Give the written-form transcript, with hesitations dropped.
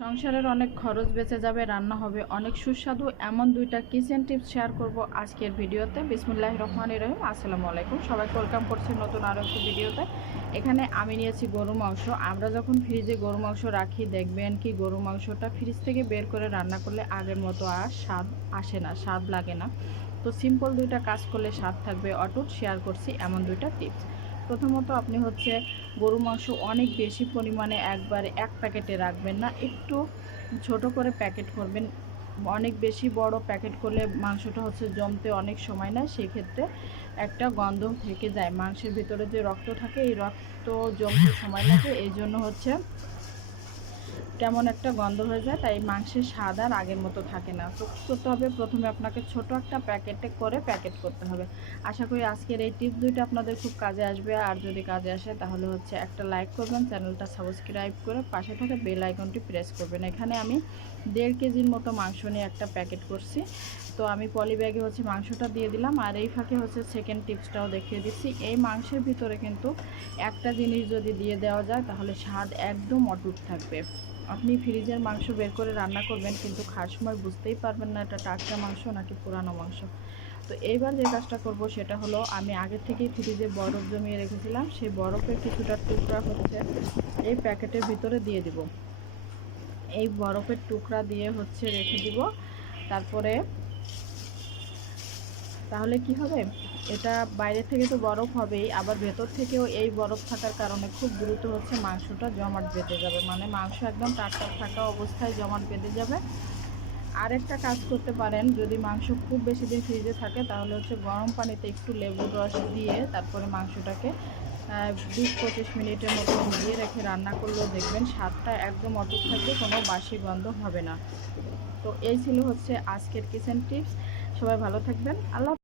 সংসারের অনেক খরচ বেঁচে যাবে, রান্না হবে অনেক সুস্বাদু, এমন দুইটা কিচেন টিপস শেয়ার করব আজকের ভিডিওতে। বিসমিল্লাহির রহমানির রহিম। আসসালামু আলাইকুম, সবাইকে ওয়েলকাম করছি নতুন আরও একটি ভিডিওতে। এখানে আমি নিয়েছি গরু মাংস। আমরা যখন ফ্রিজে গরু মাংস রাখি দেখবেন কি গরু মাংসটা ফ্রিজ থেকে বের করে রান্না করলে আগের মতো আর স্বাদ আসে না, স্বাদ লাগে না। তো সিম্পল দুইটা কাজ করলে স্বাদ থাকবে অটুট। শেয়ার করছি এমন দুইটা টিপস। প্রথমত আপনি গরু মাংস অনেক বেশি পরিমাণে একবারে এক প্যাকেটে রাখবেন না, একটু ছোট করে প্যাকেট করবেন। অনেক বেশি বড় প্যাকেট করলে মাংসটা জমতে অনেক সময় নেয়, সেক্ষেত্রে একটা গন্ধ থেকে যায়। মাংসের ভিতরে যে রক্ত থাকে এই রক্ত জমতে সময় লাগে, এই জন্য কেমন একটা গন্ধ হয়ে যায়, তাই মাংসের স্বাদ আর আগের মতো থাকে না। তো কী করতে হবে, প্রথমে আপনাকে ছোট একটা প্যাকেটে করে প্যাকেট করতে হবে। আশা করি আজকের এই টিপস দুইটা আপনাদের খুব কাজে আসবে। আর যদি কাজে আসে তাহলে একটা লাইক করবেন, চ্যানেলটা সাবস্ক্রাইব করে পাশে থাকা বেল আইকনটি প্রেস করবেন। এখানে আমি 1.5 কেজির মতো মাংস নিয়ে একটা প্যাকেট করছি। তো আমি পলি ব্যাগে মাংসটা দিয়ে দিলাম। আর এই ফাঁকে সেকেন্ড টিপসটাও দেখিয়ে দিচ্ছি। এই মাংসের ভিতরে কিন্তু একটা জিনিস যদি দিয়ে দেওয়া যায় তাহলে স্বাদ একদম অটুট থাকবে। আপনি ফ্রিজের মাংস বের করে রান্না করবেন, কিন্তু খাওয়ার সময় বুঝতেই পারবেন না এটা টাটকা মাংস নাকি পুরানো মাংস। তো এইবার যে কাজটা করব সেটা হলো, আমি আগে থেকেই ফ্রিজে বরফ জমিয়ে রেখেছিলাম, সেই বরফের কিছুটা টুকরা এই প্যাকেটের ভিতরে দিয়ে দিব। এই বরফের টুকরা দিয়ে রেখে দিব। তারপরে তাহলে কি হবে, এটা বাইরে থেকে তো বরফ হবেই, আবার ভেতর থেকেও এই বরফ থাকার কারণে খুব দ্রুত মাংসটা জমাট বেঁধে যাবে। মানে মাংস একদম টাটকা থাকা অবস্থায় জমাট বেঁধে যাবে। আরেকটা কাজ করতে পারেন, যদি মাংস খুব বেশি দিন ফ্রিজে থাকে তাহলে গরম পানিতে একটু লেবুর রস দিয়ে তারপরে মাংসটাকে 20-25 মিনিটের মতো ভিজিয়ে রেখে রান্না করলেও দেখবেন স্বাদটা একদম অটুট থাকবে, কোনো বাসি গন্ধ হবে না। তো এই ছিল আজকের কিচেন টিপস। সবাই ভালো থাকবেন। আল্লাহ।